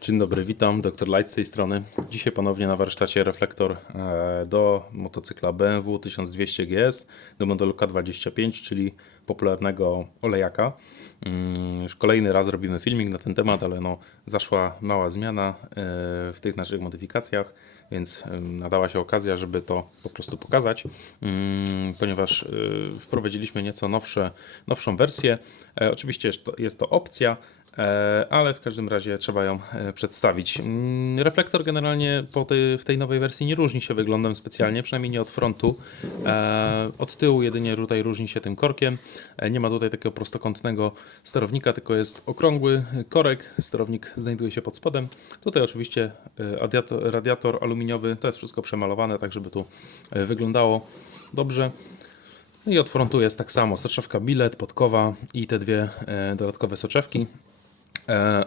Dzień dobry, witam, dr Light z tej strony. Dzisiaj ponownie na warsztacie reflektor e, do motocykla BMW 1200 GS, do modelu K25, czyli popularnego olejaka. Mm, Już kolejny raz robimy filmik na ten temat, ale no, zaszła mała zmiana e, w tych naszych modyfikacjach, więc nadała się okazja, żeby to po prostu pokazać, mm, ponieważ e, wprowadziliśmy nieco nowsze, nowszą wersję. Oczywiście jest to, opcja, ale w każdym razie trzeba ją e, przedstawić. Mm, Reflektor generalnie tej, w tej nowej wersji nie różni się wyglądem specjalnie, przynajmniej nie od frontu. E, Od tyłu jedynie tutaj różni się tym korkiem. E, Nie ma tutaj takiego prostokątnego sterownika, tylko jest okrągły korek. Sterownik znajduje się pod spodem. Tutaj oczywiście e, radiator, radiator aluminiowy, to jest wszystko przemalowane, tak żeby tu e, wyglądało dobrze. No I od frontu jest tak samo, soczewka bilet, podkowa i te dwie e, dodatkowe soczewki e,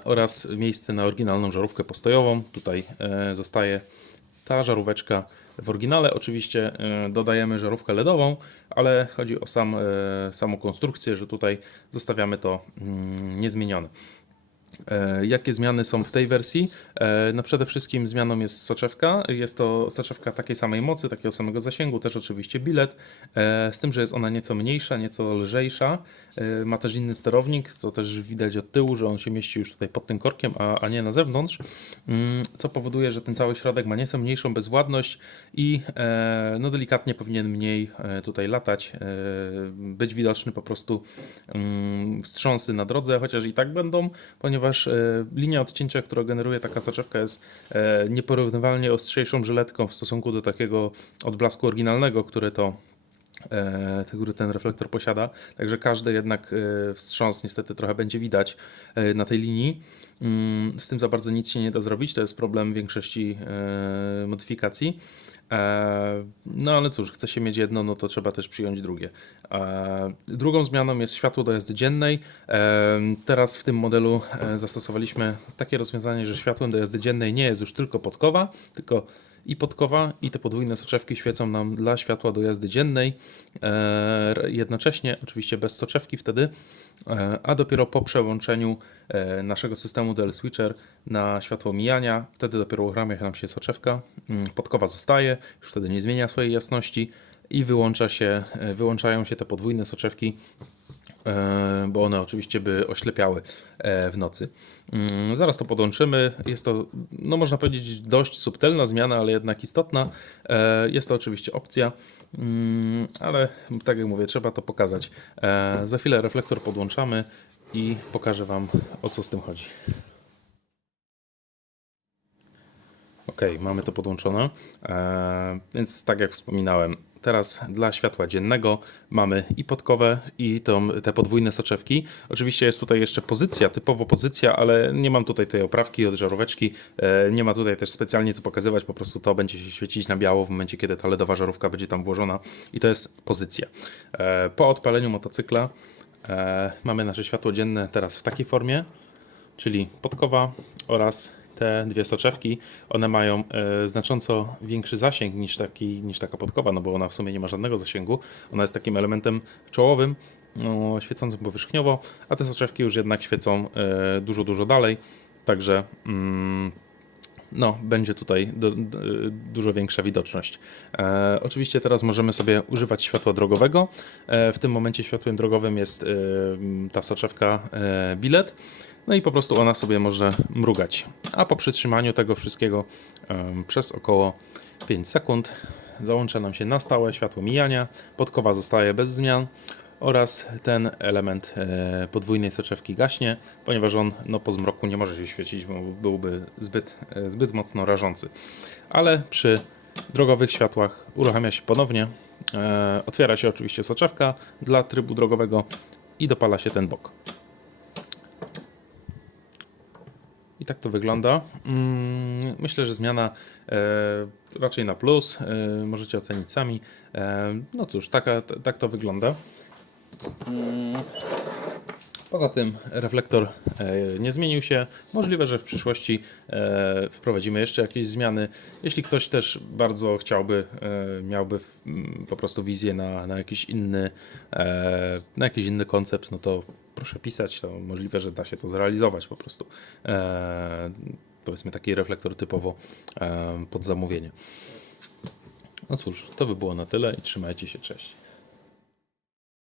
oraz miejsce na oryginalną żarówkę postojową. Tutaj e, zostaje ta żaróweczka w oryginale. Oczywiście e, dodajemy żarówkę LEDową, ale chodzi o sam, e, samą konstrukcję, że tutaj zostawiamy to mm, niezmienione. E, Jakie zmiany są w tej wersji? E, No przede wszystkim zmianą jest soczewka. Jest to soczewka takiej samej mocy, takiego samego zasięgu, też oczywiście bilet, e, z tym, że jest ona nieco mniejsza, nieco lżejsza. Ma też inny sterownik, co też widać od tyłu, że on się mieści już tutaj pod tym korkiem, a, a nie na zewnątrz, Mm, co powoduje, że ten cały środek ma nieco mniejszą bezwładność i no delikatnie powinien mniej tutaj latać, być widoczny po prostu mm, wstrząsy na drodze, chociaż i tak będą, ponieważ e, linia odcięcia, którą generuje taka soczewka jest e, nieporównywalnie ostrzejszą żyletką w stosunku do takiego odblasku oryginalnego, który to e, który ten reflektor posiada. Także każdy jednak wstrząs niestety trochę będzie widać na tej linii. Mm, Z tym za bardzo nic się nie da zrobić. To jest problem większości e, modyfikacji. E, No ale cóż, chce się mieć jedno, no to trzeba też przyjąć drugie. E, Drugą zmianą jest światło do jazdy dziennej. Teraz w tym modelu zastosowaliśmy takie rozwiązanie, że światłem do jazdy dziennej nie jest już tylko podkowa, tylko i podkowa, i te podwójne soczewki świecą nam dla światła do jazdy dziennej. E, jednocześnie, oczywiście bez soczewki wtedy, e, a dopiero po przełączeniu e, naszego systemu DL Switcher na światło mijania, wtedy dopiero uruchamia nam się soczewka, mm, podkowa zostaje, już wtedy nie zmienia swojej jasności i wyłącza się, wyłączają się te podwójne soczewki bo one oczywiście by oślepiały e, w nocy. Mm, Zaraz to podłączymy. Jest to, no można powiedzieć, dość subtelna zmiana, ale jednak istotna. E, Jest to oczywiście opcja, mm, ale tak jak mówię, trzeba to pokazać. E, Za chwilę reflektor podłączamy i pokażę Wam o co z tym chodzi. Ok, mamy to podłączone. E, więc tak jak wspominałem, teraz dla światła dziennego mamy i podkowę, i tą, te podwójne soczewki. Oczywiście jest tutaj jeszcze pozycja, typowo pozycja, ale nie mam tutaj tej oprawki od żaróweczki. E, nie ma tutaj też specjalnie co pokazywać, po prostu to będzie się świecić na biało w momencie, kiedy ta LEDowa żarówka będzie tam włożona. I to jest pozycja. E, po odpaleniu motocykla e, mamy nasze światło dzienne teraz w takiej formie czyli podkowa oraz te dwie soczewki, one mają e, znacząco większy zasięg niż, taki, niż taka podkowa, no bo ona w sumie nie ma żadnego zasięgu. Ona jest takim elementem czołowym, no, świecącym powierzchniowo, a te soczewki już jednak świecą e, dużo, dużo dalej. Także mm, no, będzie tutaj do, do, dużo większa widoczność. E, oczywiście teraz możemy sobie używać światła drogowego. E, w tym momencie światłem drogowym jest e, ta soczewka e, bilet. No i po prostu ona sobie może mrugać. A po przytrzymaniu tego wszystkiego e, przez około 5 sekund załącza nam się na stałe światło mijania. Podkowa zostaje bez zmian oraz ten element e, podwójnej soczewki gaśnie, ponieważ on no, po zmroku nie może się świecić, bo byłby zbyt, e, zbyt mocno rażący. Ale przy drogowych światłach uruchamia się ponownie, e, otwiera się oczywiście soczewka dla trybu drogowego i dopala się ten bok. I tak to wygląda. Mm, Myślę, że zmiana raczej na plus. Możecie ocenić sami. No cóż, taka, tak to wygląda. Mm, Poza tym reflektor e, nie zmienił się. Możliwe, że w przyszłości e, wprowadzimy jeszcze jakieś zmiany. Jeśli ktoś też bardzo chciałby, e, miałby w- m, po prostu wizję na, na, jakiś inny, na jakiś inny koncept, no to proszę pisać. To możliwe, że da się to zrealizować po prostu. Powiedzmy taki reflektor typowo pod zamówienie. No cóż, to by było na tyle i trzymajcie się, cześć.